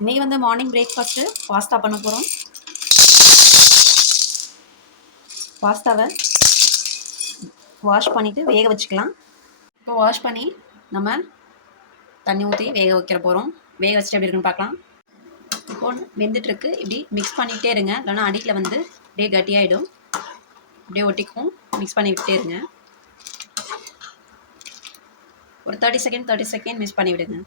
இன்றைக்கி வந்து morning breakfast pasta பண்ண போகிறோம். பாஸ்தாவை வாஷ் பண்ணிவிட்டு வேக வச்சுக்கலாம். இப்போ வாஷ் பண்ணி நம்ம தண்ணி ஊற்றி வேக வைக்கிற போகிறோம். வேக வச்சுட்டு எப்படி இருக்குன்னு பார்க்கலாம். இப்போது வெந்துட்டுருக்கு. இப்படி மிக்ஸ் பண்ணிகிட்டே இருங்க, இல்லைனா அடியில் வந்து அப்படியே கட்டியாகிடும். அப்படியே ஒட்டிக்கும். மிக்ஸ் பண்ணி விட்டே இருங்க. ஒரு 30 செகண்ட் மிக்ஸ் பண்ணி விடுங்க.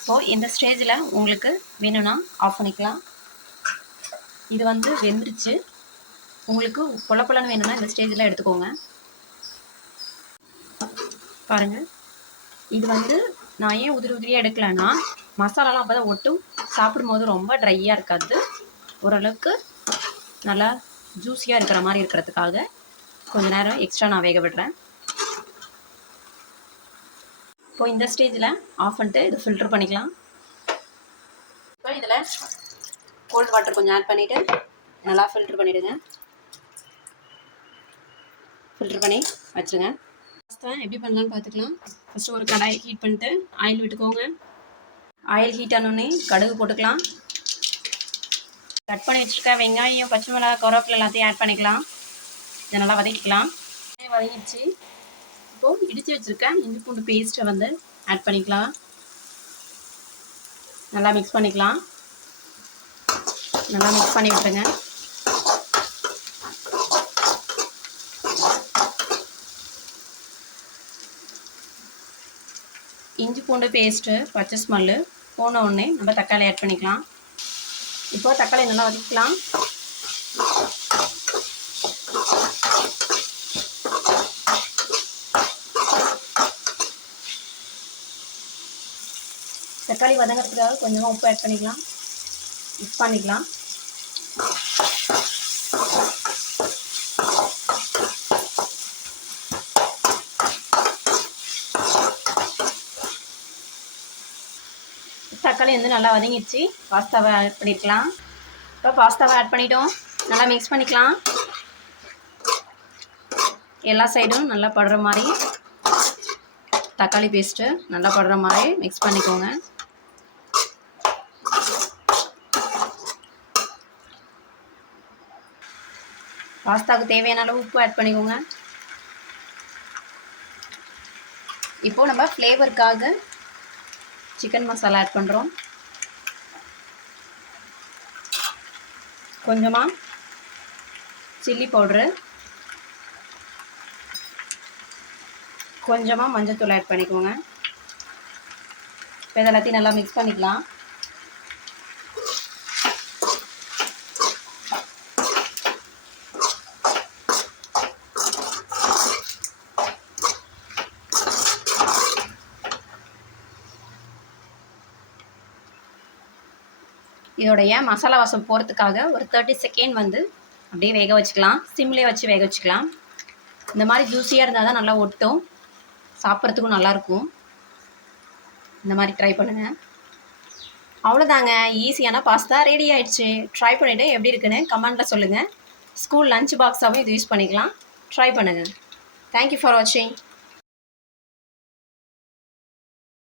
இப்போது இந்த ஸ்டேஜில் உங்களுக்கு வேணும்னா ஆஃப் பண்ணிக்கலாம். இது வந்து வெந்துருச்சு. உங்களுக்கு பொலப்பொலன்னு வேணும்னா இந்த ஸ்டேஜில் எடுத்துக்கோங்க. பாருங்கள், இது வந்து நான் ஏன் உதிரியாக எடுக்கலைன்னா மசாலாலாம் அப்போ தான் ஒட்டும். சாப்பிடும்போது ரொம்ப ட்ரையாக இருக்காது, ஓரளவுக்கு நல்லா ஜூஸியாக இருக்கிற மாதிரி இருக்கிறதுக்காக கொஞ்சம் நேரம் எக்ஸ்ட்ரா நான் வேக விடுறேன். இப்போது இந்த ஸ்டேஜில் ஆஃப் பண்ணிட்டு இது ஃபில்ட்ரு பண்ணிக்கலாம். இப்போ இதில் கோல்டு வாட்டர் கொஞ்சம் ஆட் பண்ணிவிட்டு நல்லா ஃபில்ட்ரு பண்ணிவிடுங்க. ஃபில்ட்ரு பண்ணி வச்சுருங்க. பாஸ்தா எப்படி பண்ணலான்னு பார்த்துக்கலாம். ஃபஸ்ட்டு ஒரு கடாய் ஹீட் பண்ணிட்டு ஆயில் விட்டுக்கோங்க. ஆயில் ஹீட் ஆனோடனே கடுகு போட்டுக்கலாம். கட் பண்ணி வச்சுருக்க வெங்காயம், பச்சை மிளகாய், கருவேப்பிலை எல்லாத்தையும் ஆட் பண்ணிக்கலாம். இதை நல்லா வதக்கிக்கலாம். வதங்கிடுச்சு. இப்போது இடித்து வச்சுருக்க இஞ்சி பூண்டு பேஸ்ட்டை வந்து ஆட் பண்ணிக்கலாம். நல்லா மிக்ஸ் பண்ணிக்கலாம். நல்லா மிக்ஸ் பண்ணி விட்டுருங்க. இஞ்சி பூண்டு பேஸ்ட்டு பச்சை ஸ்மெல்லு போன உடனே நம்ம தக்காளி ஆட் பண்ணிக்கலாம். இப்போ தக்காளி நல்லா வதக்கலாம். தக்காளி வதங்கிறதுக்காக கொஞ்சமாக உப்பு ஆட் பண்ணிக்கலாம். மிக்ஸ் பண்ணிக்கலாம். தக்காளி வந்து நல்லா வதங்கிடுச்சு. பாஸ்தாவை ஆட் பண்ணிக்கலாம். இப்போ பாஸ்தாவை ஆட் பண்ணிட்டோம். நல்லா மிக்ஸ் பண்ணிக்கலாம். எல்லா சைடும் நல்லா படுற மாதிரி தக்காளி பேஸ்ட்டு நல்லா படுற மாதிரி மிக்ஸ் பண்ணிக்கோங்க. பாஸ்தாவுக்கு தேவையான அளவு உப்பு ஆட் பண்ணிக்கோங்க. இப்போது நம்ம ஃப்ளேவருக்காக சிக்கன் மசாலா ஆட் பண்ணுறோம். கொஞ்சமாக சில்லி பவுட்ரு, கொஞ்சமாக மஞ்சள்தூள் ஆட் பண்ணிக்கோங்க. இப்போ இதெல்லாத்தையும் நல்லா மிக்ஸ் பண்ணிக்கலாம். இதோடைய மசாலா வாசம் போகிறதுக்காக ஒரு 30 செகண்ட் வந்து அப்படியே வேக வச்சுக்கலாம். சிம்லேயே வச்சு வேக வச்சுக்கலாம். இந்த மாதிரி ஜூஸியாக இருந்தால் தான் நல்லா ஒட்டும், சாப்பிட்றதுக்கும் நல்லாயிருக்கும். இந்த மாதிரி ட்ரை பண்ணுங்கள். அவ்வளோதாங்க, ஈஸியான பாஸ்தா ரெடி ஆகிடுச்சு. ட்ரை பண்ணிவிட்டு எப்படி இருக்குன்னு கமெண்ட்டில் சொல்லுங்கள். ஸ்கூல் லஞ்ச் பாக்ஸாகவும் இது யூஸ் பண்ணிக்கலாம். ட்ரை பண்ணுங்கள். தேங்க்யூ ஃபார் வாட்சிங்.